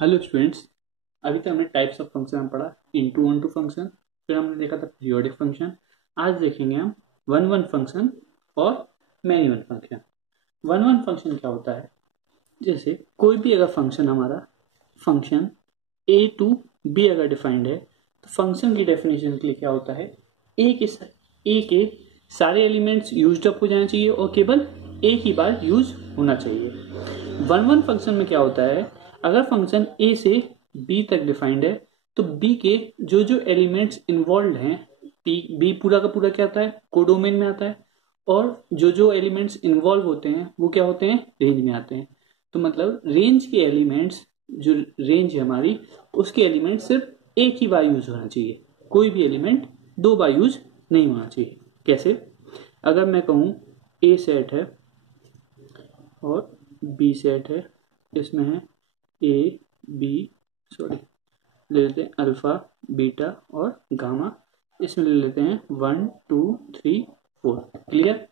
Hello students. अभी तक हमने टाइप्स ऑफ फंक्शन पढ़ा, इनटू वन टू फंक्शन, फिर हमने देखा था पीरियोडिक फंक्शन। आज देखेंगे हम वन वन फंक्शन और many one function. One one function क्या होता है? जैसे कोई भी अगर फंक्शन हमारा फंक्शन ए टू बी अगर डिफाइंड है तो फंक्शन की डेफिनेशन के लिए क्या होता है, ए के सारे एलिमेंट्स यूज्ड अप हो जाना चाहिए और केवल एक ही बार यूज होना चाहिए। वन वन फंक्शन में क्या होता है, अगर फंक्शन ए से बी तक डिफाइंड है तो बी के जो जो एलिमेंट्स इन्वॉल्व हैं, बी पूरा का पूरा क्या आता है, कोडोमेन में आता है, और जो जो एलिमेंट्स इन्वॉल्व होते हैं वो क्या होते हैं, रेंज में आते हैं। तो मतलब रेंज के एलिमेंट्स, जो रेंज है हमारी, उसके एलिमेंट सिर्फ एक ही बार यूज होना चाहिए, कोई भी एलिमेंट दो बार यूज नहीं होना चाहिए। कैसे? अगर मैं कहूं ए सेट है और बी सेट है, इसमें है ए बी सॉरी ले लेते हैं अल्फा बीटा और गामा, इसमें ले लेते हैं 1 2 3 4। क्लियर?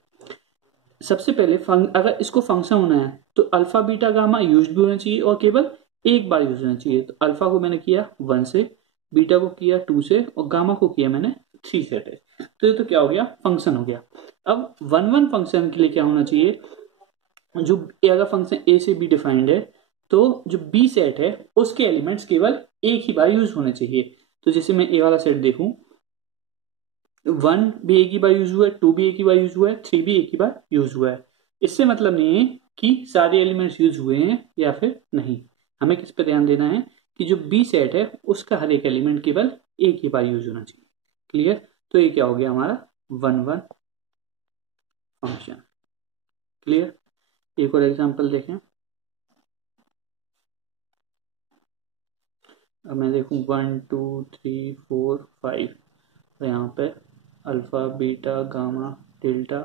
सबसे पहले अगर इसको फंक्शन होना है तो अल्फा बीटा गामा यूज भी होना चाहिए और केवल एक बार यूज होना चाहिए। तो अल्फा को मैंने किया 1 से, बीटा को किया 2 से और गामा को किया मैंने 3 से अटैच। तो ये तो क्या हो गया, फंक्शन हो गया। अब वन वन फंक्शन के लिए क्या होना चाहिए, जो अगर फंक्शन ए से बी डिफाइंड है तो जो बी सेट है उसके एलिमेंट्स केवल एक ही बार यूज होने चाहिए। तो जैसे मैं ए वाला सेट देखूं, 1 भी एक ही बार यूज हुआ है, 2 भी एक ही बार यूज हुआ है, 3 भी एक ही बार यूज हुआ है। इससे मतलब नहीं है कि सारे एलिमेंट्स यूज हुए हैं या फिर नहीं। हमें किस पे ध्यान देना है कि जो बी सेट है उसका हर एक एलिमेंट केवल एक ही बार यूज होना चाहिए। क्लियर? तो ये क्या हो गया हमारा वन वन फंक्शन। क्लियर? एक और एग्जांपल देखें। अब मैं देखूं 1 2 3 4 5, तो यहाँ पे अल्फा बीटा गामा डेल्टा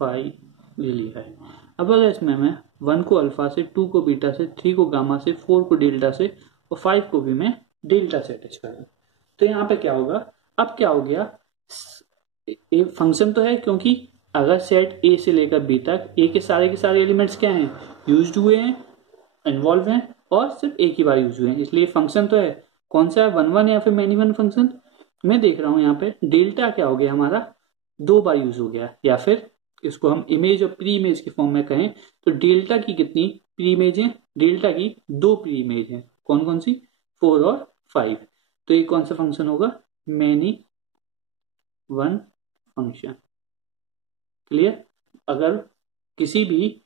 5 ले लिया है। अब अगर इसमें मैं 1 को अल्फा से, 2 को बीटा से, 3 को गामा से, 4 को डेल्टा से और 5 को भी मैं डेल्टा से अटैच करूँ, तो यहाँ पे क्या होगा, अब क्या हो गया, एक फंक्शन तो है क्योंकि अगर सेट ए से लेकर बी तक ए के सारे एलिमेंट्स क्या हैं, यूज्ड हुए हैं, इन्वॉल्व हैं और सिर्फ एक ही बार यूज हुए हैं, इसलिए फंक्शन तो है। कौन सा है, वन वन या फिर मैनी वन फंक्शन? मैं देख रहा हूं यहाँ पे डेल्टा क्या हो गया हमारा, दो बार यूज हो गया। या फिर इसको हम इमेज और प्री इमेज के फॉर्म में कहें तो डेल्टा की कितनी प्री इमेज है, डेल्टा की दो प्री इमेज है। कौन कौन सी? 4 और 5। तो ये कौन सा फंक्शन होगा, मैनी वन फंक्शन। क्लियर? अगर किसी भी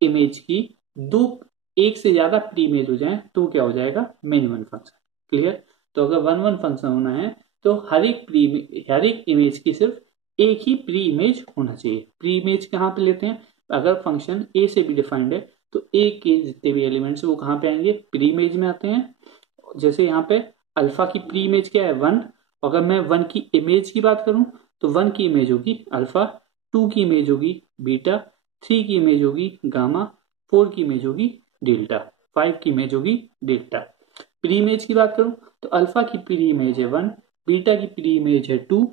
इमेज की दो, एक से ज्यादा प्री इमेज हो जाए तो क्या हो जाएगा, मैनी वन फंक्शन। क्लियर? तो अगर वन वन फंक्शन होना है तो हर एक इमेज की सिर्फ एक ही प्री इमेज होना चाहिए। प्री इमेज कहाँ पे लेते हैं, अगर फंक्शन ए से भी डिफाइंड है तो ए के जितने भी एलिमेंट्स वो कहाँ पे आएंगे, प्री इमेज में आते हैं। जैसे यहाँ पे अल्फा की प्री इमेज क्या है, 1। अगर मैं 1 की इमेज की बात करूं तो 1 की इमेज होगी अल्फा, 2 की इमेज होगी बीटा, 3 की इमेज होगी गामा, 4 की इमेज होगी डेल्टा, 5 की इमेज होगी डेल्टा। प्री इमेज की बात करूं तो अल्फा की प्री इमेज है 1, बीटा की प्री इमेज है 2,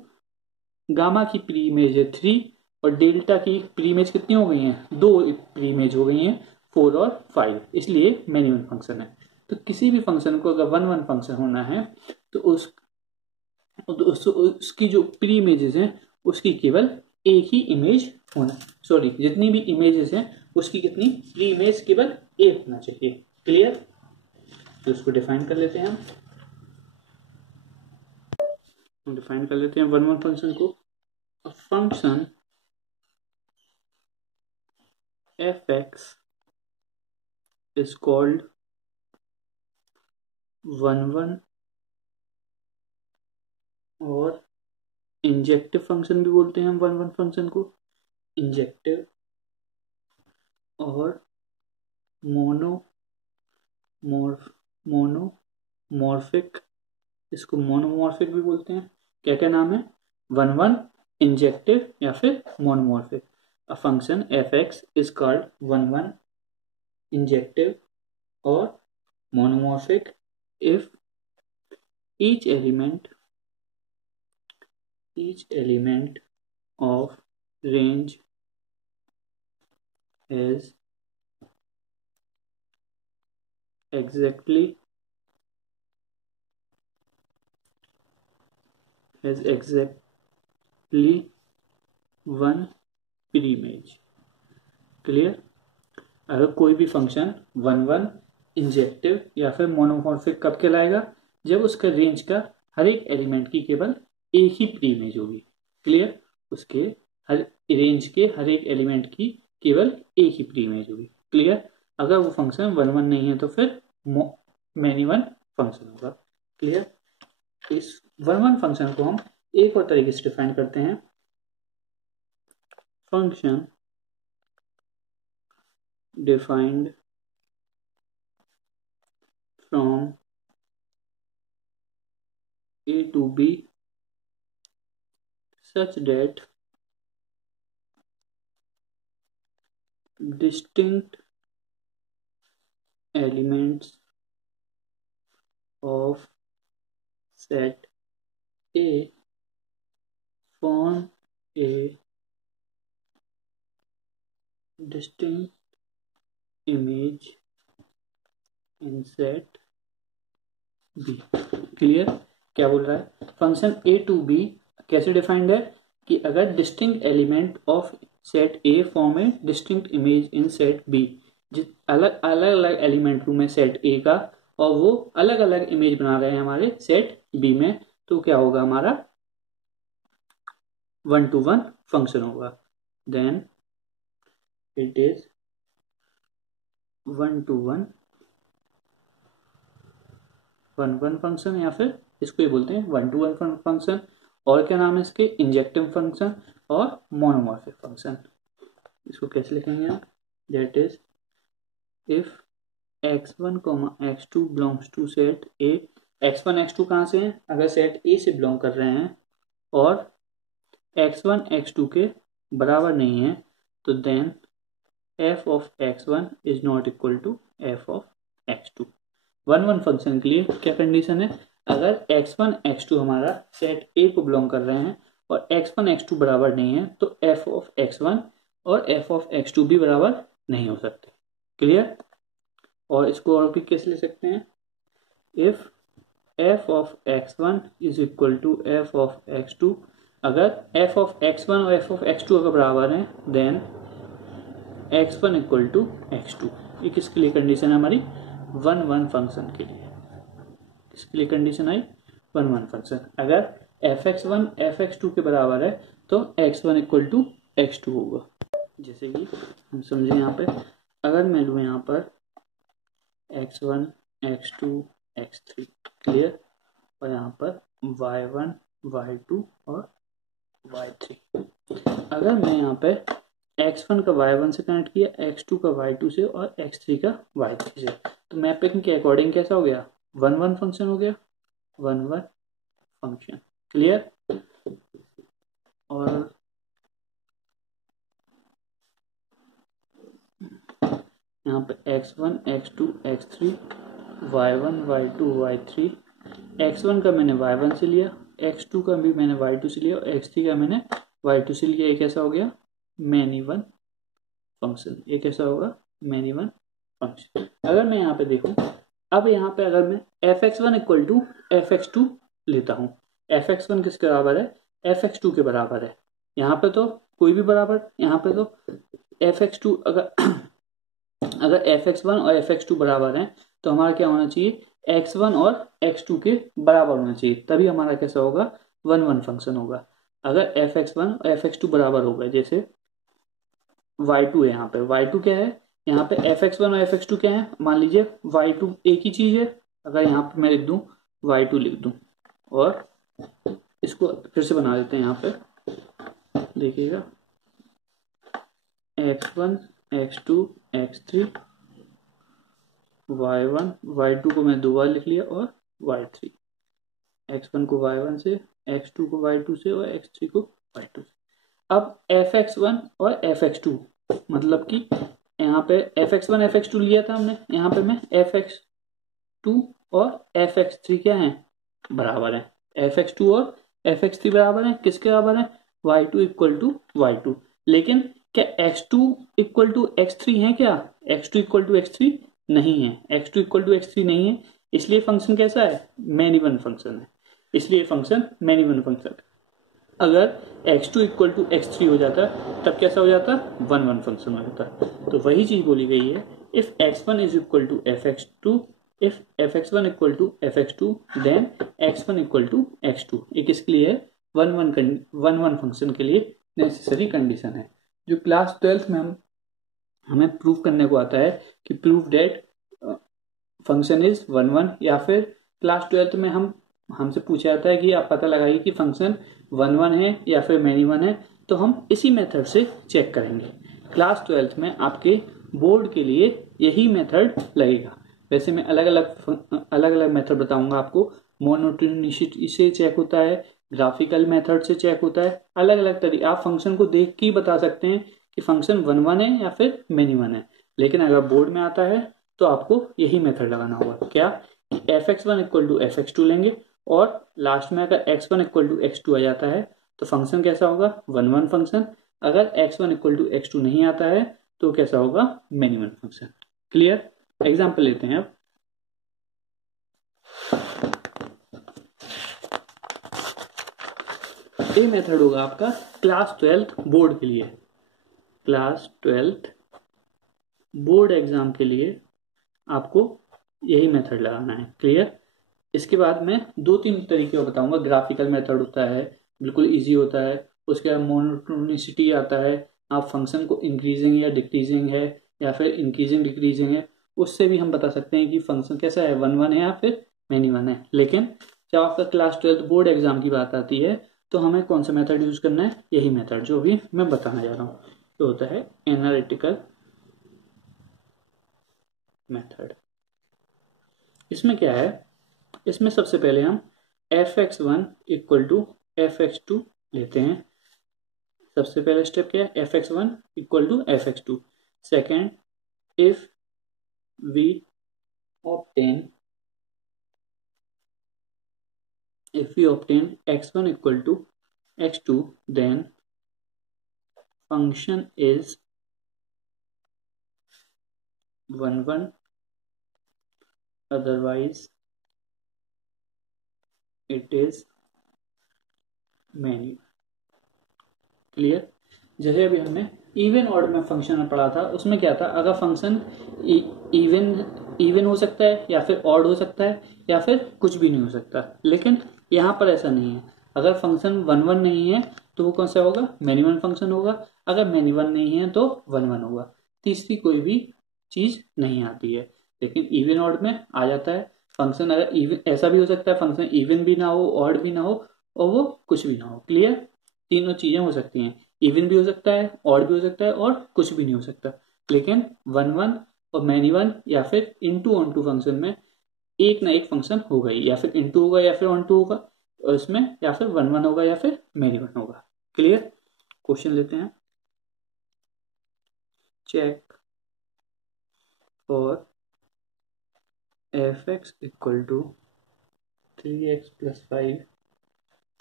गामा की प्री इमेज है 3 और डेल्टा की प्री इमेज कितनी हो गई हैं, दो प्री इमेज हो गई हैं, 4 और 5। इसलिए मैनी वन फंक्शन है। तो किसी भी फंक्शन को अगर वन वन फंक्शन होना है तो उसकी जो प्री इमेजेस हैं उसकी केवल एक ही इमेज होना, सॉरी जितनी भी इमेजेस हैं उसकी कितनी प्री इमेज केवल एक होना चाहिए। क्लियर? तो इसको डिफाइन कर लेते हैं हम डिफाइन कर लेते हैं वन वन फंक्शन को। Function f(x) is called one one और इंजेक्टिव फंक्शन भी बोलते हैं हम वन वन फंक्शन को, इंजेक्टिव और मोनोमॉर्फिक, इसको मोनोमॉर्फिक भी बोलते हैं। क्या क्या नाम है, वन वन, इंजेक्टिव या फिर monomorphic. A function f(x) is called one one, injective और monomorphic if each element of range has exactly one preimage. Clear. अगर कोई भी फंक्शन वन वन इंजेक्टिव या फिर मोनोमॉर्फिक कब कहलाएगा, जब उसका रेंज का हर एक एलिमेंट की केवल एक ही प्रीमेज होगी। क्लियर। उसके हर रेंज के हर एक एलिमेंट की केवल एक ही प्रीमेज होगी। क्लियर। अगर वो फंक्शन वन वन नहीं है तो फिर मैनी वन फंक्शन होगा। क्लियर। इस वन वन फंक्शन को हम एक और तरीके से डिफाइन करते हैं, function defined from A to B such that distinct elements of set A form a distinct image in set B। Clear. क्या बोल रहा है, फंक्शन A to B कैसे डिफाइंड है कि अगर distinct element of set A form A distinct image in set B, अलग अलग एलिमेंट में सेट A का और वो अलग अलग इमेज बना रहे हैं हमारे सेट B में, तो क्या होगा, हमारा वन टू वन फंक्शन होगा। Then it is one to one function, या फिर इसको ये बोलते हैं वन टू वन फंक्शन। और क्या नाम है इसके, इंजेक्टिव फंक्शन और मोनोमॉर्फिक फंक्शन। इसको कैसे लिखेंगे आप, that is if x1, x2 belongs to set A। x1 x2 कहाँ से हैं, अगर सेट A से बिलोंग कर रहे हैं और x1 x2 के बराबर नहीं है तो then f of x1 is not equal to f of x2। One one function के लिए क्या कंडीशन है, अगर x1 x2 हमारा सेट A को बिलोंग कर रहे हैं और x1 x2 बराबर नहीं है तो f ऑफ x1 और f ऑफ x2 भी बराबर नहीं हो सकते। क्लियर। और इसको और भी कैसे ले सकते हैं, if f of x1 is equal to f of x2, अगर f ऑफ x1 और f ऑफ x2 अगर बराबर हैं then x1 equal to x2। ये किसके लिए कंडीशन है हमारी, वन वन फंक्शन के लिए। किसके लिए कंडीशन आई, वन वन फंक्शन। अगर fx1 fx2 के बराबर है तो x1 इक्वल टू x2 होगा। जैसे कि हम समझे यहाँ पे, अगर मैं लूँ यहाँ पर x1 x2 x3, क्लियर, और यहाँ पर y1 y2 और y3। अगर मैं यहाँ पे x1 का y1 से कनेक्ट किया, x2 का y2 से और x3 का y3 से, तो मैपिंग के अकॉर्डिंग कैसा हो गया, वन वन फंक्शन हो गया, वन वन फंक्शन। क्लियर। और यहाँ पे x1 x2 x3 y1 y2 y3, x1 का मैंने y1 से लिया, x2 का भी मैंने y2 से लिया और x3 का मैंने y2 से लिया। ये कैसा हो गया, मैनी वन फंक्शन। ये कैसा होगा, मैनी वन फंक्शन। अगर मैं यहाँ पे देखूं, अब यहाँ पे अगर मैं fx1 इक्वल टू fx2 लेता हूँ, fx1 किसके बराबर है, fx2 के बराबर है। यहाँ पे तो कोई भी बराबर, यहाँ पे तो fx2 अगर fx1 और fx2 बराबर हैं तो हमारा क्या होना चाहिए, x1 और x2 के बराबर होना चाहिए, तभी हमारा कैसा होगा, वन वन फंक्शन होगा। अगर fx1 और fx2 बराबर होगा, जैसे y2 है, यहाँ पे y2 क्या है, यहाँ पे fx1 और fx2 क्या है, मान लीजिए y2 एक ही चीज है। अगर यहाँ पे मैं लिख दूं y2 लिख दूं और इसको फिर से बना देते हैं, यहाँ पे देखिएगा x1 x2 x3 y1 y2 को मैं दो बार लिख लिया और y3, x1 को y1 से, x2 को y2 से और x3 को y2 से। अब fx1 और fx2 मतलब कि यहाँ पे fx1 fx2 लिया था हमने, यहाँ पे मैं fx2 और fx3 क्या है, बराबर है। fx2 और fx3 बराबर है, किसके बराबर है, y2 इक्वल टू y2। लेकिन क्या x2 इक्वल टू x3 है क्या, x2 इक्वल टू x3 नहीं है, x2 इक्वल टू x3 नहीं है, इसलिए फंक्शन कैसा है, मैनी वन फंक्शन है, इसलिए फंक्शन मैनी वन फंक्शन। अगर x2 इक्वल टू x3 हो जाता तब कैसा हो जाता, वन वन फंक्शन हो जाता। तो वही चीज बोली गई है, if x1 is equal to fx2, if fx1 equal to fx2 then x1 equal to x2। एक इसके लिए वन वन फंक्शन के लिए नेसेसरी कंडीशन है, जो क्लास 12th में हमें प्रूव करने को आता है कि prove that function is one one, या फिर क्लास 12th में हमसे पूछा जाता है कि आप पता लगाइए कि फंक्शन वन वन है या फिर मैनी वन है, तो हम इसी मेथड से चेक करेंगे। क्लास 12th में आपके बोर्ड के लिए यही मेथड लगेगा। वैसे मैं अलग अलग मेथड बताऊंगा आपको, मोनोटोनिसिटी से चेक होता है, ग्राफिकल मेथड से चेक होता है, अलग अलग तरीके। आप फंक्शन को देख के ही बता सकते हैं कि फंक्शन वन वन है या फिर मैनी वन है, लेकिन अगर बोर्ड में आता है तो आपको यही मेथड लगाना होगा। क्या, कि fx1 इक्वल टू fx2 लेंगे और लास्ट में अगर x1 इक्वल टू x2 आ जाता है तो फंक्शन कैसा होगा, वन वन फंक्शन। अगर x1 इक्वल टू x2 नहीं आता है तो कैसा होगा, many one function. Clear? Example लेते हैं अब। ये मेथड होगा आपका क्लास 12th बोर्ड के लिए, क्लास 12th बोर्ड एग्जाम के लिए आपको यही मेथड लगाना है। क्लियर? इसके बाद मैं दो तीन तरीके बताऊंगा। ग्राफिकल मेथड होता है, बिल्कुल इजी होता है। उसके बाद मोनोटोनिसिटी आता है, आप फंक्शन को इंक्रीजिंग या डिक्रीजिंग है या फिर इंक्रीजिंग डिक्रीजिंग है, उससे भी हम बता सकते हैं कि फंक्शन कैसा है, वन वन है या फिर मैनी वन है। लेकिन जब आपका क्लास 12th बोर्ड एग्जाम की बात आती है तो हमें कौन सा मेथड यूज करना है, यही मेथड जो भी मैं बताने जा रहा हूँ, तो होता है एनालिटिकल मेथड। इसमें क्या है, इसमें सबसे पहले हम fx1 इक्वल टू fx2 लेते हैं। सबसे पहला स्टेप क्या है, fx1 equal to fx2। Second, if we obtain x1 equal to x2 then function is one one, otherwise it is many। Clear? जैसे अभी हमने इवन ऑड में फंक्शन में पढ़ा था, उसमें क्या था, अगर फंक्शन इवन हो सकता है या फिर ऑड हो सकता है या फिर कुछ भी नहीं हो सकता, लेकिन यहाँ पर ऐसा नहीं है। अगर फंक्शन वन वन नहीं है तो वो कौन सा होगा, मैनी वन फंक्शन होगा। अगर मैनी वन नहीं है तो वन वन होगा। तीसरी कोई भी चीज नहीं आती है, लेकिन इवन ऑड में आ जाता है। फंक्शन अगर इवन, ऐसा भी हो सकता है फंक्शन इवन भी ना हो, ऑड भी ना हो और वो कुछ भी ना हो। क्लियर? तीनों चीजें हो सकती हैं, इवन भी हो सकता है, ऑड भी हो सकता है और कुछ भी नहीं हो सकता। लेकिन वन वन और मैनी वन या फिर इनटू ऑन टू फंक्शन में एक ना एक फंक्शन होगा ही, या फिर इनटू होगा या फिर ऑन टू होगा, और इसमें या फिर वन वन होगा या फिर मैनी वन होगा। क्लियर? क्वेश्चन लेते हैं। Check for fx equal to 3x plus 5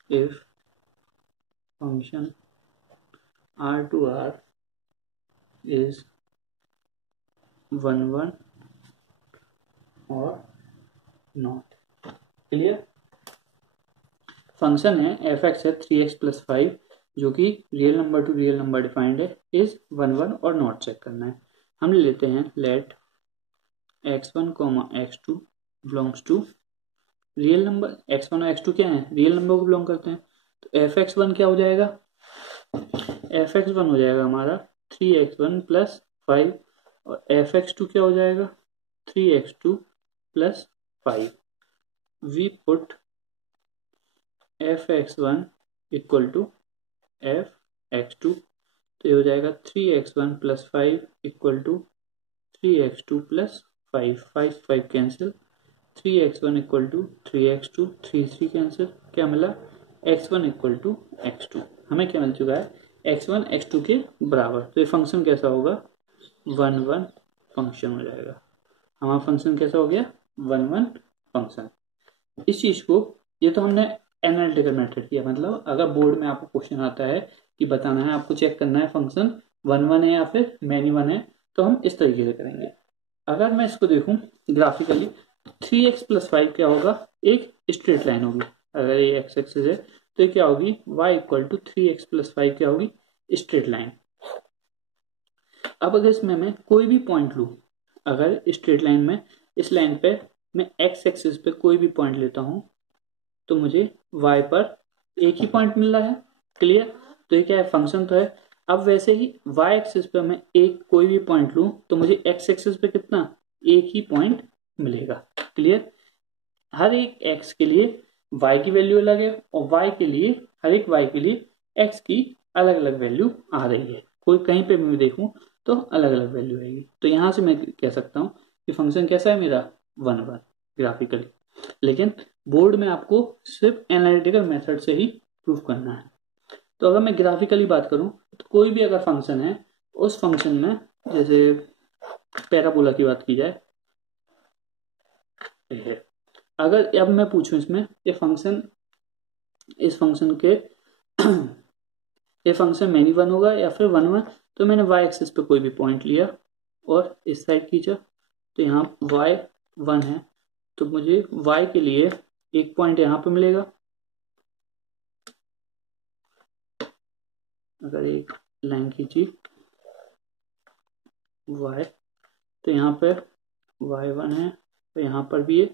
if function r to r is one one और नॉट। क्लियर? फंक्शन है fx है 3x plus 5 जो कि real number to real number defined है, is one one और not check करना है। हम लेते हैं let x1, x2 belongs to real number. x1 और x2 क्या है, रियल नंबर को बिलोंग करते हैं। तो fx1 क्या हो जाएगा, fx1 हो जाएगा हमारा 3x1 plus 5 और fx2 क्या हो जाएगा 3x2 plus 5। We put fx1 equal to fx2, तो ये हो जाएगा 3x1 plus 5 equal to 3x2 plus 5, 5 5 cancel, 3x1 equal to 3x2, 3 3 cancel, क्या मिला x1 इक्वल टू x2। हमें क्या मिल चुका है, x1 x2 के बराबर। तो ये फंक्शन कैसा होगा, वन वन फंक्शन हो जाएगा। हमारा फंक्शन कैसा हो गया, वन वन फंक्शन। इस चीज को, ये तो हमने एनालिटिकल मेथड किया, मतलब अगर बोर्ड में आपको क्वेश्चन आता है कि बताना है, आपको चेक करना है फंक्शन वन वन है या फिर मैनी वन है, तो हम इस तरीके से करेंगे। अगर मैं इसको देखूं ग्राफिकली 3x+5 क्या होगा, एक स्ट्रेट लाइन होगी। अगर ये एक्स एक्सिस है तो ये क्या होगी, y = 3x+5 क्या होगी, स्ट्रेट लाइन। अब अगर इसमें मैं कोई भी पॉइंट लूं, अगर स्ट्रेट लाइन में इस लाइन पे मैं एक्स एक्सिस पे कोई भी पॉइंट लेता हूं तो मुझे y पर एक ही पॉइंट मिल रहा है। क्लियर? तो ये क्या है, फंक्शन तो है। अब वैसे ही y एक्सिस पे मैं एक कोई भी पॉइंट लूं तो मुझे x एक्सिस पे कितना, एक ही पॉइंट मिलेगा। क्लियर? हर एक x के लिए y की वैल्यू अलग है और y के लिए, हर एक y के लिए x की अलग अलग वैल्यू आ रही है। कोई कहीं पे मैं देखूं तो अलग अलग वैल्यू आएगी। तो यहां से मैं कह सकता हूं कि फंक्शन कैसा है मेरा, 1 ग्राफिकली। लेकिन बोर्ड में आपको सिर्फ एनालिटिकल मेथड से ही प्रूफ करना है। तो अगर मैं ग्राफिकली बात करूं तो कोई भी अगर फंक्शन है, उस फंक्शन में जैसे पैराबोला की बात की जाए, अगर अब मैं पूछूं इसमें ये फंक्शन, इस फंक्शन के ये फंक्शन मैनी 1 होगा या फिर 1, तो मैंने y एक्सिस पे कोई भी पॉइंट लिया और इस साइड खींचा तो यहाँ y 1 है, तो मुझे y के लिए एक पॉइंट यहाँ पे मिलेगा। अगर एक लाइन खींची y, तो यहाँ पे y1 है, तो यहाँ पर भी ये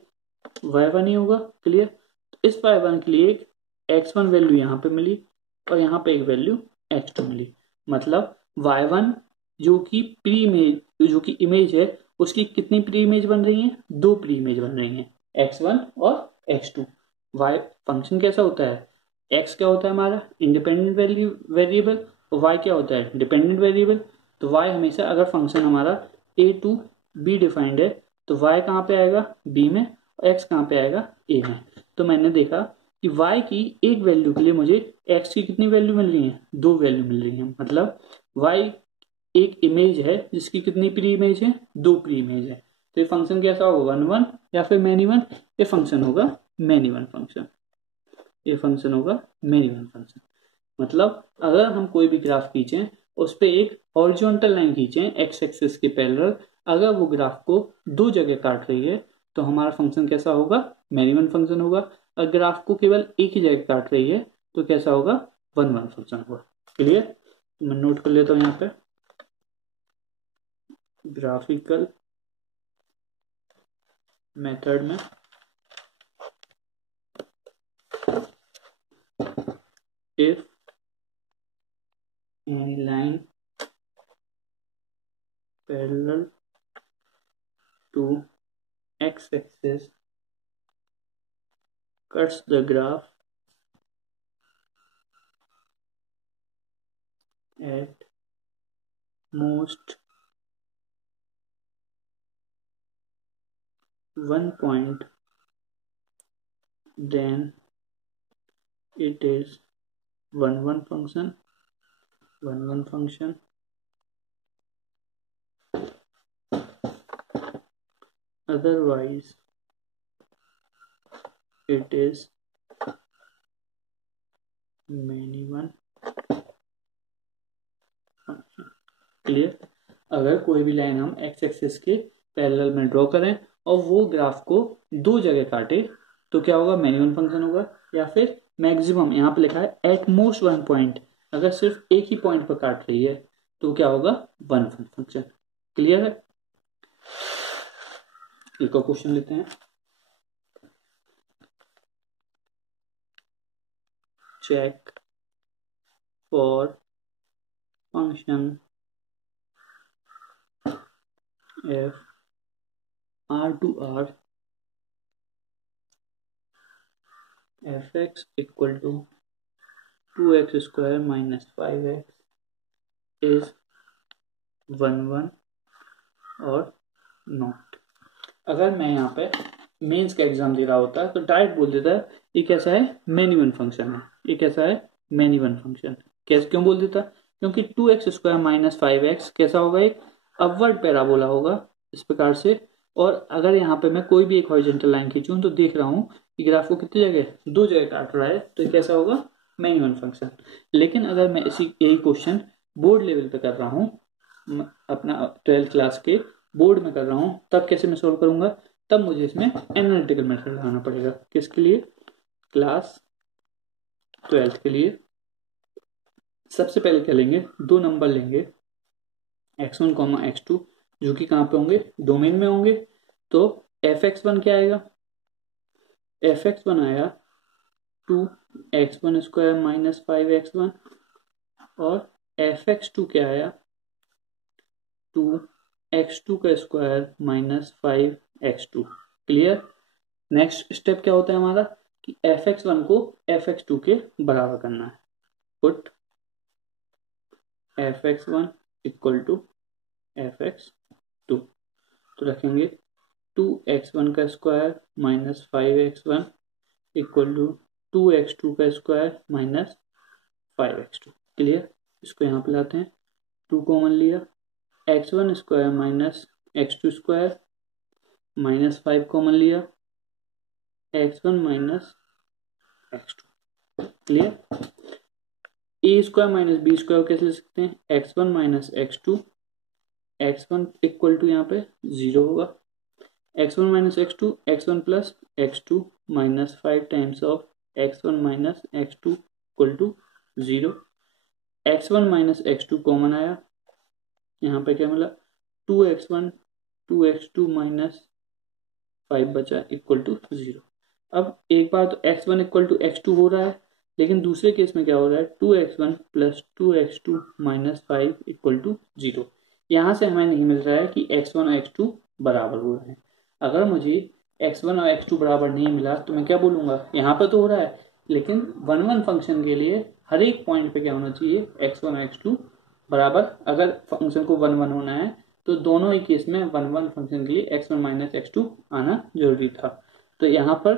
y1 ही होगा। क्लियर? तो इस y1 के लिए एक x1 वैल्यू यहाँ पे मिली और यहाँ पे एक वैल्यू x2 मिली। मतलब y1 जो कि प्री इमेज, जो कि इमेज है, उसकी कितनी प्री इमेज बन रही है, 2 प्री इमेज बन रही है, x1 और x2। y फंक्शन कैसा होता है, x क्या होता है हमारा इंडिपेंडेंट वेरिएबल और y क्या होता है डिपेंडेंट वेरिएबल। तो y हमेशा, अगर फंक्शन हमारा a to b डिफाइंड है तो y कहाँ पे आएगा, b में, और x कहाँ पे आएगा, a में। तो मैंने देखा कि y की एक वैल्यू के लिए मुझे x की कितनी वैल्यू मिल रही है, 2 वैल्यू मिल रही है। मतलब y एक इमेज है जिसकी कितनी प्री इमेज है, 2 प्री इमेज है। तो ये फंक्शन कैसा होगा, 1 या फिर मैनी 1, ये फंक्शन होगा मैनी 1 फंक्शन, ये फंक्शन होगा मैनी 1 फंक्शन। मतलब अगर हम कोई भी ग्राफ खींचें, उस पर एक हॉरिजॉन्टल लाइन खींचें एक्स एक्सिस के पैरेलल, अगर वो ग्राफ को 2 जगह काट रही है तो हमारा फंक्शन कैसा होगा, मैनी 1 फंक्शन होगा। अगर ग्राफ को केवल एक ही जगह काट रही है तो कैसा होगा, 1 फंक्शन होगा। क्लियर? तो मैं नोट कर लेता हूं यहाँ पे, ग्राफिकल मेथड में if any line parallel to x-axis cuts the graph at most 1 point, then it is 1 function, 1 function. Otherwise it is many 1 function. Clear? अगर कोई भी लाइन हम एक्स एक्सिस के पैरेलल में ड्रॉ करें और वो ग्राफ को 2 जगह काटे तो क्या होगा, मैनी 1 फंक्शन होगा। या फिर मैक्सिमम, यहाँ पे लिखा है एट मोस्ट 1 पॉइंट, अगर सिर्फ एक ही पॉइंट पर काट रही है तो क्या होगा, 1 फंक्शन। क्लियर है? एक और क्वेश्चन लेते हैं। Check for function f r to r fx equal to 2x square minus 5x is 1 और नॉट। अगर मैं यहाँ पे मेंस का एग्जाम दे रहा होता तो डायरेक्ट बोल देता है ये कैसा है, मैनी 1 फंक्शन है, ये कैसा है, मैनी 1 फंक्शन। कैसे, क्यों बोल देता, क्योंकि 2x स्क्वायर माइनस 5x कैसा होगा, एक अपवर्ड पैराबोला होगा इस प्रकार से। और अगर यहाँ पे मैं कोई भी एक हॉरिजॉन्टल लाइन खींचूं तो देख रहा हूँ कि ग्राफ को कितनी जगह, 2 जगह काट रहा है, तो ये कैसा होगा, मैनी 1 फंक्शन। लेकिन अगर मैं इसी यही क्वेश्चन बोर्ड लेवल पे कर रहा हूँ अपना 12th क्लास के, बोर्ड में कर रहा हूँ तब कैसे मैं सोल्व करूंगा, तब मुझे इसमें एनालिटिकल मेथड लगाना पड़ेगा। किसके लिए? क्लास 12 के लिए। सबसे पहले क्या लेंगे, दो नंबर लेंगे x1 x2 जो कि कहाँ पे होंगे, डोमेन में होंगे। तो fx1 क्या आएगा, fx1 आया 2x1 स्क्वायर माइनस 5x1 और fx2 क्या आया 2x2 का square minus 5x2। Clear. Next step क्या होता है हमारा कि fx1 को fx2 के बराबर करना है। Put fx1 equal to fx2, तो रखेंगे 2x1 का square minus 5x1 equal to 2x2 का स्क्वायर माइनस 5x2। क्लियर। इसको यहाँ पे लाते हैं, 2 कॉमन लिया, x1 square minus x2 square minus 5 common लिया, x1 माइनस x2। क्लियर। ए स्क्वायर माइनस बी स्क्वायर कैसे ले सकते हैं, x1 minus x2, x1 equal to यहाँ पे 0 होगा, x1 minus x2, x1 plus x2 minus 5 times of x1 minus x2 equal to 0। x1 minus x2 कॉमन आया, यहाँ पे क्या मिला 2x1 2x2 माइनस 5 बचा इक्वल टू 0। अब एक बार तो x1 इक्वल टू x2 हो रहा है, लेकिन दूसरे केस में क्या हो रहा है 2x1 plus 2x2 minus 5 equal to 0। यहाँ से हमें नहीं मिल रहा है कि x1 और x2 बराबर हो रहे हैं। अगर मुझे x1 और x2 बराबर नहीं मिला तो मैं क्या बोलूंगा, यहाँ पर तो हो रहा है लेकिन 1 फंक्शन के लिए हर एक पॉइंट पे क्या होना चाहिए, x1 और x2 बराबर। अगर फंक्शन को 1 होना है तो दोनों ही केस में 1 फंक्शन के लिए x1 माइनस x2 आना जरूरी था। तो यहाँ पर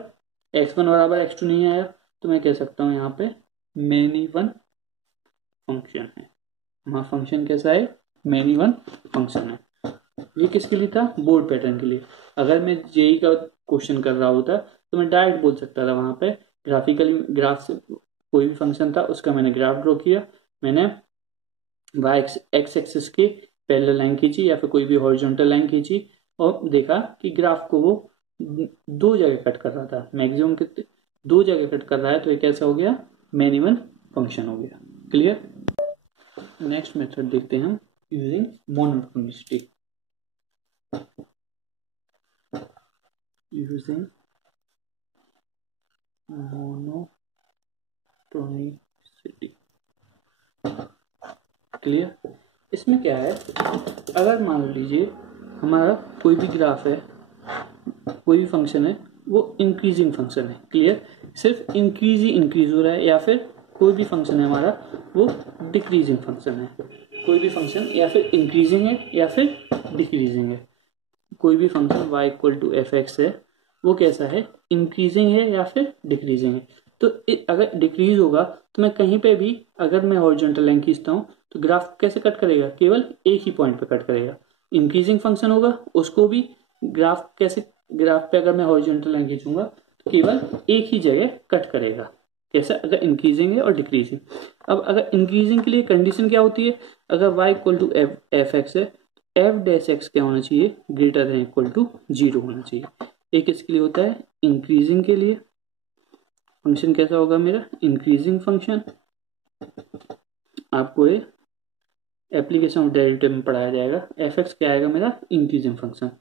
x1 बराबर x2 नहीं आया तो मैं कह सकता हूँ यहाँ पे मेनी वन फंक्शन है। हमारा फंक्शन कैसा है, मेनी वन फंक्शन है। ये किसके लिए था, बोर्ड पैटर्न के लिए। अगर मैं जेई का क्वेश्चन कर रहा होता तो मैं डायरेक्ट बोल सकता था, वहां पे ग्राफिकली ग्राफ से कोई भी फंक्शन था उसका मैंने ग्राफ ड्रॉ किया, मैंने वाई एक्स एक्सिस की पैरेलल लाइन खींची या फिर कोई भी हॉरिजॉन्टल लाइन खींची और देखा कि ग्राफ को वो 2 जगह कट कर रहा था, मैक्सिमम कितने 2 जगह कट कर रहा है, तो ये कैसा हो गया, मेनी वन फंक्शन हो गया। क्लियर। नेक्स्ट मेथड देखते हैं हम using monotonicity. Using monotonicity. Clear. इसमें क्या है, अगर मान लीजिए हमारा कोई भी ग्राफ है, कोई भी फंक्शन है, वो इंक्रीजिंग फंक्शन है। क्लियर। सिर्फ इंक्रीज ही इंक्रीज हो रहा है, या फिर कोई भी फंक्शन है हमारा वो डिक्रीजिंग फंक्शन है। कोई भी फंक्शन या फिर इंक्रीजिंग है या फिर डिक्रीजिंग है। कोई भी function y equal to f x है, वो कैसा है, इंक्रीजिंग है या फिर डिक्रीजिंग है। तो अगर डिक्रीज होगा तो मैं कहीं पे भी अगर मैं हॉरिजॉन्टल लाइन खींचता हूँ तो ग्राफ कैसे कट करेगा, केवल एक ही पॉइंट पे कट करेगा। इंक्रीजिंग फंक्शन होगा उसको भी ग्राफ कैसे, ग्राफ पे अगर मैं हॉरिजॉन्टल लाइन खींचूंगा तो केवल एक ही जगह कट करेगा। कैसा, अगर इंक्रीजिंग है और डिक्रीजिंग। अब अगर इंक्रीजिंग के लिए कंडीशन क्या होती है, अगर y equal to f x है, एफ डैश एक्स क्या होना चाहिए, ग्रेटर देन इक्वल टू 0 होना चाहिए। एक इसके लिए होता है इंक्रीजिंग के लिए, फंक्शन कैसा होगा मेरा, इंक्रीजिंग फंक्शन। आपको ये एप्लीकेशन ऑफ डेरिवेटिव में पढ़ाया जाएगा। एफ एक्स क्या आएगा मेरा, इंक्रीजिंग फंक्शन।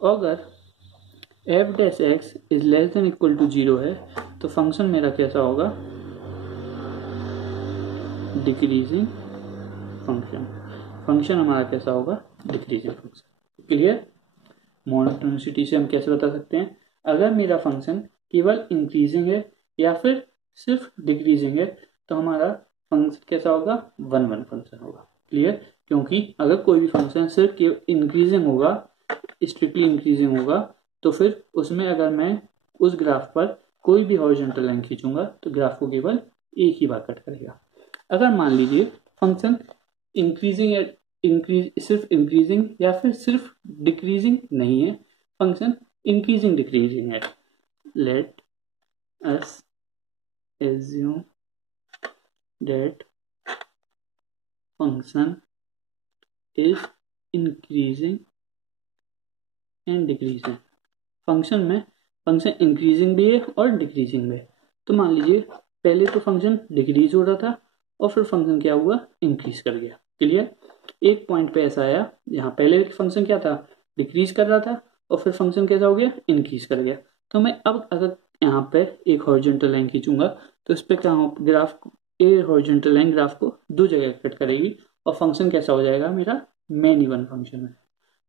और अगर f dash x is less than equal to 0 है तो फंक्शन मेरा कैसा होगा, डिक्रीजिंग फंक्शन। फंक्शन हमारा कैसा होगा, डिक्रीजिंग फंक्शन। क्लियर। मोनोटोनिसिटी से हम कैसे बता सकते हैं, अगर मेरा फंक्शन केवल इंक्रीजिंग है या फिर सिर्फ डिक्रीजिंग है तो हमारा फंक्शन कैसा होगा, 1 फंक्शन होगा। क्लियर। क्योंकि अगर कोई भी फंक्शन सिर्फ इंक्रीजिंग होगा, स्ट्रिक्टली इंक्रीजिंग होगा, तो फिर उसमें अगर मैं उस ग्राफ पर कोई भी हॉरिजॉन्टल लाइन खींचूंगा तो ग्राफ को केवल एक ही बार कट करेगा। अगर मान लीजिए फंक्शन इंक्रीजिंग या सिर्फ इंक्रीजिंग या फिर सिर्फ डिक्रीजिंग नहीं है, फंक्शन इंक्रीजिंग डिक्रीजिंग है, let us assume that function is increasing and decreasing. Function में फंक्शन इंक्रीजिंग भी है और डिक्रीजिंग भी है। तो मान लीजिए पहले तो फंक्शन डिक्रीज हो रहा था और फिर फंक्शन क्या हुआ, इंक्रीज कर गया। क्लियर। एक पॉइंट पे ऐसा आया, यहाँ पहले फंक्शन क्या था, डिक्रीज कर रहा था और फिर फंक्शन कैसा हो गया, इंक्रीज कर गया। तो मैं अब अगर यहाँ पे एक हॉरिजॉन्टल लाइन खींचूंगा तो इस पे क्या हो, graph A horizontal line graph को दो जगह कट करेगी और फंक्शन कैसा हो जाएगा मेरा, मेन इवन फंक्शन है।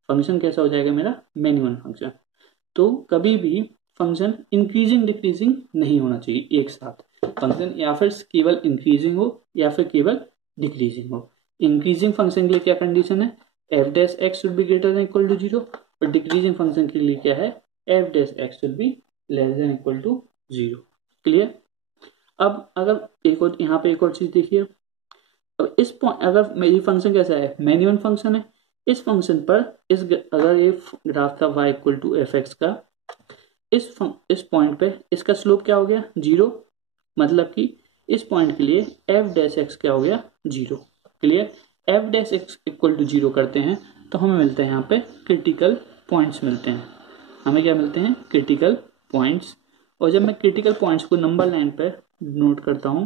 फंक्शन कैसा हो जाएगा मेरा, मेन इवन फंक्शन। तो कभी भी फंक्शन इंक्रीजिंग डिक्रीजिंग नहीं होना चाहिए एक साथ। फंक्शन या फिर केवल इंक्रीजिंग हो या फिर केवल डिक्रीजिंग हो। इंक्रीजिंग फंक्शन के लिए क्या कंडीशन है, f dash x should be greater than equal to 0 और डिक्रीजिंग फंक्शन के लिए क्या है, f dash x should be less than equal to 0। Clear. अब अगर एक और यहाँ पे एक और चीज देखिए, अब इस पॉइंट अगर मेरी फंक्शन कैसा है, मेन इवन फंक्शन है, इस फंक्शन पर अगर ये ग्राफ था y equal to f x का, इस पॉइंट पे इसका स्लोप क्या हो गया, 0। मतलब कि इस पॉइंट के लिए एफ डैश एक्स क्या हो गया, 0। Clear. F dash x equal to 0 करते हैं तो हमें मिलते हैं यहाँ पे क्रिटिकल पॉइंट्स मिलते हैं। हमें क्या मिलते हैं, क्रिटिकल पॉइंट्स। और जब मैं क्रिटिकल पॉइंट्स को नंबर लाइन पे नोट करता हूं,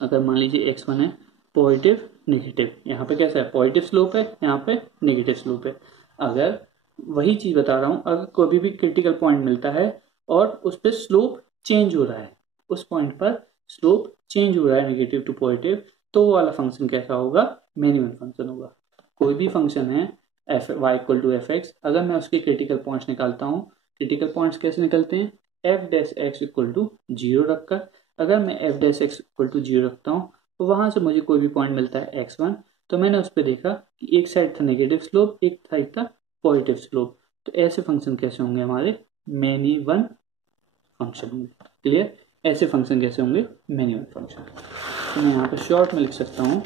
अगर मान लीजिए x1 है पॉजिटिव नेगेटिव, यहाँ पे कैसा है, पॉजिटिव स्लोप है, यहाँ पे नेगेटिव स्लोप है। अगर वही चीज बता रहा हूं, अगर कोई भी क्रिटिकल पॉइंट मिलता है और उस पर स्लोप चेंज हो रहा है, उस पॉइंट पर स्लोप चेंज हो रहा है नेगेटिव टू पॉजिटिव, तो वो वाला फंक्शन कैसा होगा, मेन इवन फंक्शन होगा। कोई भी फंक्शन है f y equal to f x, अगर मैं उसके क्रिटिकल पॉइंट्स निकालता हूँ, क्रिटिकल पॉइंट्स कैसे निकलते हैं, f dash x equal to 0 रखकर। अगर मैं f dash x equal to 0 रखता हूँ तो वहां से मुझे कोई भी पॉइंट मिलता है x1, तो मैंने उस पर देखा कि एक साइड था नेगेटिव स्लोप, एक साइड था पॉजिटिव स्लोप, तो ऐसे फंक्शन कैसे होंगे हमारे, मेन इवन फंक्शन होंगे। क्लियर। ऐसे फंक्शन कैसे होंगे, मेन इवन फंक्शन। तो मैं यहाँ पे शॉर्ट में लिख सकता हूँ,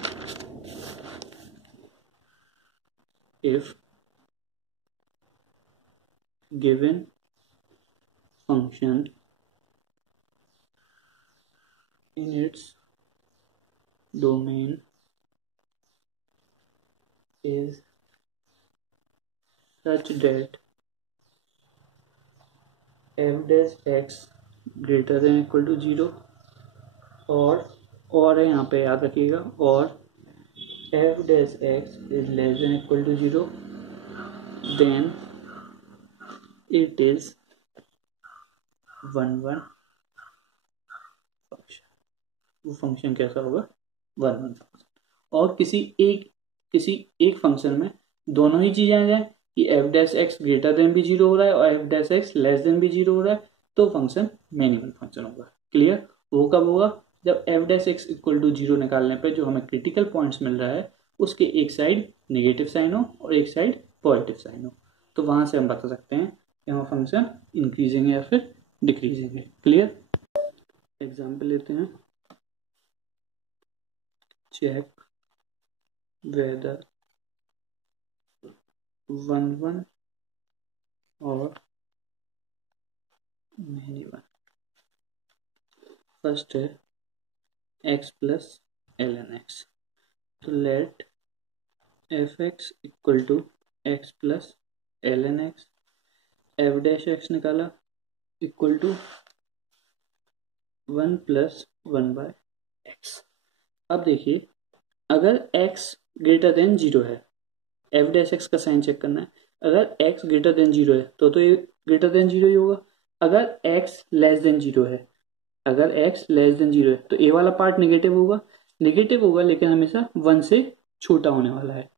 if given function in its domain is such that f dash x greater than equal to 0 और है यहाँ पे याद रखिएगा, और f dash x is less than equal to 0 then it is 1 function. वो फंक्शन कैसा होगा, 1 फंक्शन। और किसी एक फंक्शन में दोनों ही चीजें आ जाए कि f dash x greater than भी 0 हो रहा है और f dash x less than भी 0 हो रहा है, तो फंक्शन मेन इवन फंक्शन होगा। क्लियर। वो कब होगा, जब f dash x equal to 0 निकालने पे जो हमें क्रिटिकल पॉइंट्स मिल रहा है उसके एक साइड नेगेटिव साइन हो और एक साइड पॉजिटिव साइन हो, तो वहां से हम बता सकते हैं कि हमारा फंक्शन इंक्रीजिंग है या फिर डिक्रीजिंग है। क्लियर। एग्जाम्पल लेते हैं, check whether 1 or many 1। First है x प्लस ln x, तो let f x equal to x plus ln x, f dash x निकाला इक्वल टू 1 प्लस 1 बाय एक्स। अब देखिए अगर x ग्रेटर देन 0 है, एफ डैश एक्स का sign check करना है, अगर x ग्रेटर देन 0 है तो ये ग्रेटर देन 0 ही होगा। अगर x लेस देन 0 है, अगर x लेस देन 0 है तो ए वाला पार्ट नेगेटिव होगा लेकिन हमेशा 1 से छोटा होने वाला है।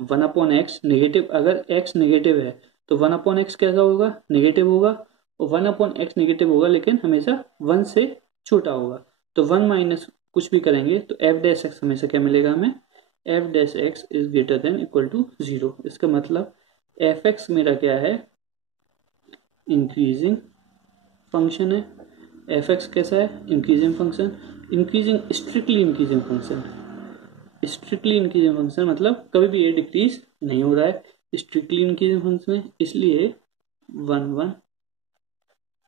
1 अपॉन एक्स नेगेटिव, अगर x नेगेटिव है तो 1 अपॉन एक्स कैसा होगा, नेगेटिव होगा, और 1 अपॉन एक्स नेगेटिव होगा लेकिन हमेशा 1 से छोटा होगा। तो 1 माइनस कुछ भी करेंगे तो एफ डैश एक्स हमेशा क्या मिलेगा हमें, f dash x is greater than equal to 0। इसका मतलब एफ एक्स मेरा क्या है, इंक्रीजिंग फंक्शन है। एफ एक्स कैसा है, increasing function, increasing strictly increasing function. Strictly increasing function मतलब कभी भी ये डिक्रीज नहीं हो रहा है, स्ट्रिक्टली इंक्रीजिंग फंक्शन है, इसलिए 1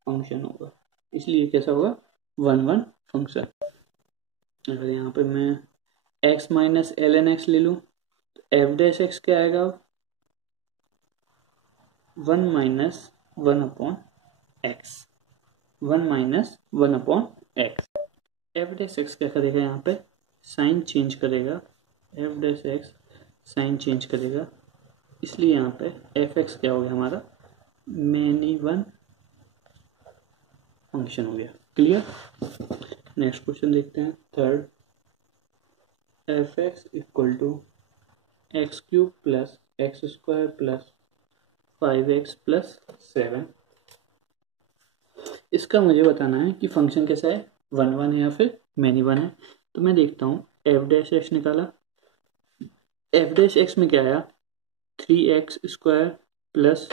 फंक्शन होगा। इसलिए कैसा होगा, 1 फंक्शन। अगर यहाँ पे मैं x माइनस ln x ले लूँ तो एफ डैश एक्स क्या आएगा, 1 minus 1 upon x, 1 minus 1 upon x. F dash x क्या करेगा, यहाँ पे साइन चेंज करेगा, f dash x sign change करेगा, इसलिए यहाँ पे एफ एक्स क्या हो गया हमारा, मैनी वन फंक्शन हो गया। क्लियर। नेक्स्ट क्वेश्चन देखते हैं, third. F x equal to x cube plus x square plus 5x plus 7। इसका मुझे बताना है कि फंक्शन कैसा है, 1 1 है या फिर मैनी वन है। तो मैं देखता हूँ, एफ डैश एक्स निकाला, एफ डैश एक्स में क्या आया, 3x square plus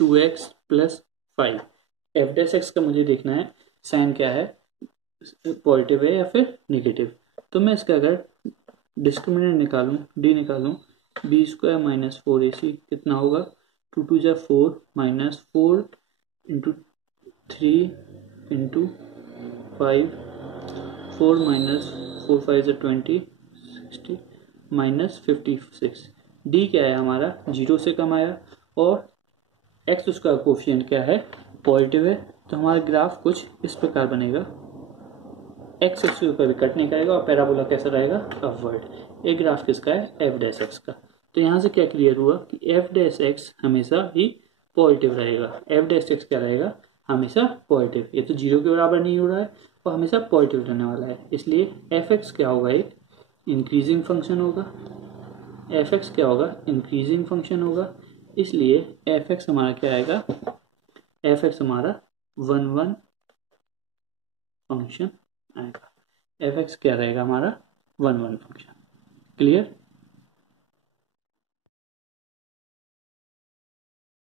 2x plus 5। F dash x का मुझे देखना है साइन क्या है, पॉजिटिव है या फिर नेगेटिव। तो मैं इसका अगर डिस्क्रिमिनेंट निकालूं, डी निकालूं, बी स्क्वायर माइनस 4ac कितना होगा, 2 2 जा 4 माइनस 4 इंटू 3 इंटू 5, 4 माइनस 4 5 जा 20 60 माइनस 56। डी क्या है हमारा, 0 से कम आया और एक्स उसका कोफिशिएंट क्या है, पॉजिटिव है। तो हमारा ग्राफ कुछ इस प्रकार बनेगा, एक्स एक्स के ऊपर भी कट नहीं करेगा और पैराबोला कैसा रहेगा, अपवर्ड। ये ग्राफ किसका है, एफ डैश एक्स का। तो यहाँ से क्या क्लियर हुआ कि एफ डैश एक्स हमेशा ही पॉजिटिव रहेगा, एफ डैश एक्स क्या रहेगा, हमेशा पॉजिटिव। ये तो 0 के बराबर नहीं हो रहा है और हमेशा पॉजिटिव रहने वाला है, इसलिए एफ एक्स क्या होगा, एक इंक्रीजिंग फंक्शन होगा। एफ एक्स क्या होगा, इंक्रीजिंग फंक्शन होगा, इसलिए एफ एक्स हमारा क्या आएगा, एफ एक्स हमारा 1 1 फंक्शन आएगा। एफ एक्स क्या रहेगा हमारा, 1 1 फंक्शन। क्लियर।